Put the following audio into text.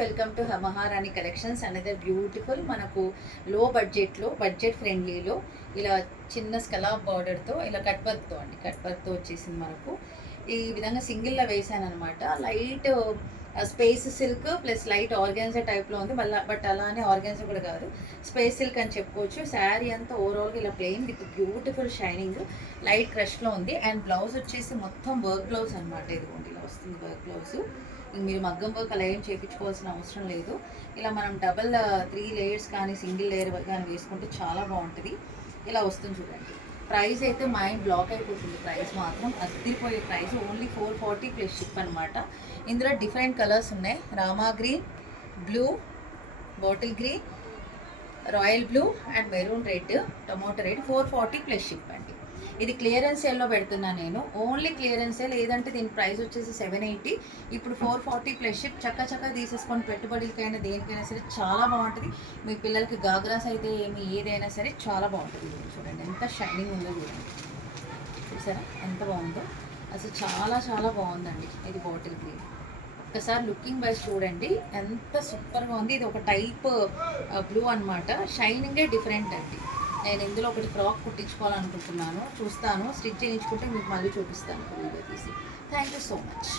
Welcome to మహారాణి collections. Another beautiful మనకు లో బడ్జెట్లో, బడ్జెట్ ఫ్రెండ్లీలో ఇలా చిన్న స్కలాప్ బార్డర్తో ఇలా కట్ వర్క్తో వచ్చేసింది. మనకు ఈ విధంగా సింగిల్లా వేసాను అనమాట. Light space silk plus light organza టైప్లో ఉంది. మళ్ళీ బట్ అలానే ఆర్గాన్జా కూడా కాదు, స్పేస్ సిల్క్ అని చెప్పుకోవచ్చు. శారీ అంతా ఓవరాల్గా ఇలా plain with beautiful shining light క్రష్లో ఉంది. అండ్ బ్లౌజ్ వచ్చేసి మొత్తం వర్క్ బ్లౌజ్ అనమాట. ఇదిగోండి ఇలా వస్తుంది వర్క్ బ్లౌజ్. మీరు మగ్గం వర్క్ అలా ఏం చేయించుకోవాల్సిన అవసరం లేదు. ఇలా మనం డబల్ 3 లేయర్స్ కానీ సింగిల్ లేయర్ కానీ వేసుకుంటే చాలా బాగుంటుంది. ఇలా వస్తుంది చూడండి. ప్రైస్ అయితే మైండ్ బ్లాక్ అయిపోతుంది. ప్రైస్ మాత్రం అదిరిపోయే ప్రైస్. ఓన్లీ 440 ప్లస్ షిప్ అనమాట. ఇందులో డిఫరెంట్ కలర్స్ ఉన్నాయి. Rama green, blue, bottle green, royal blue and maroon red, tomato red. 440 plus ship అండి. ఇది క్లియరెన్స్ సేల్లో పెడుతున్నాను నేను. Only clearance sale. లేదంటే దీని ప్రైస్ వచ్చేసి 780. ఇప్పుడు 440 ప్లస్ షిప్. చక్క తీసేసుకొని పెట్టుబడికైనా దేనికైనా సరే చాలా బాగుంటుంది. మీ పిల్లలకి గాగ్రాస్ అయితే ఏదైనా సరే చాలా బాగుంటుంది. చూడండి ఎంత షైనింగ్ ఉందో చూడండి. చూసారా ఎంత బాగుందో అసలు. చాలా బాగుందండి. ఇది బాటిల్ గ్రీన్. ఒక్కసారి లుకింగ్ వైజ్ చూడండి ఎంత సూపర్గా ఉంది. ఇది ఒక టైప్ బ్లూ అనమాట. షైనింగే డిఫరెంట్ అండి. నేను ఇందులో ఒకటి ఫ్రాక్ కుట్టించుకోవాలనుకుంటున్నాను. చూస్తాను, స్టిచ్ చేయించుకుంటే మీకు మళ్ళీ చూపిస్తాను వీడియో తీసి. Thank you so much.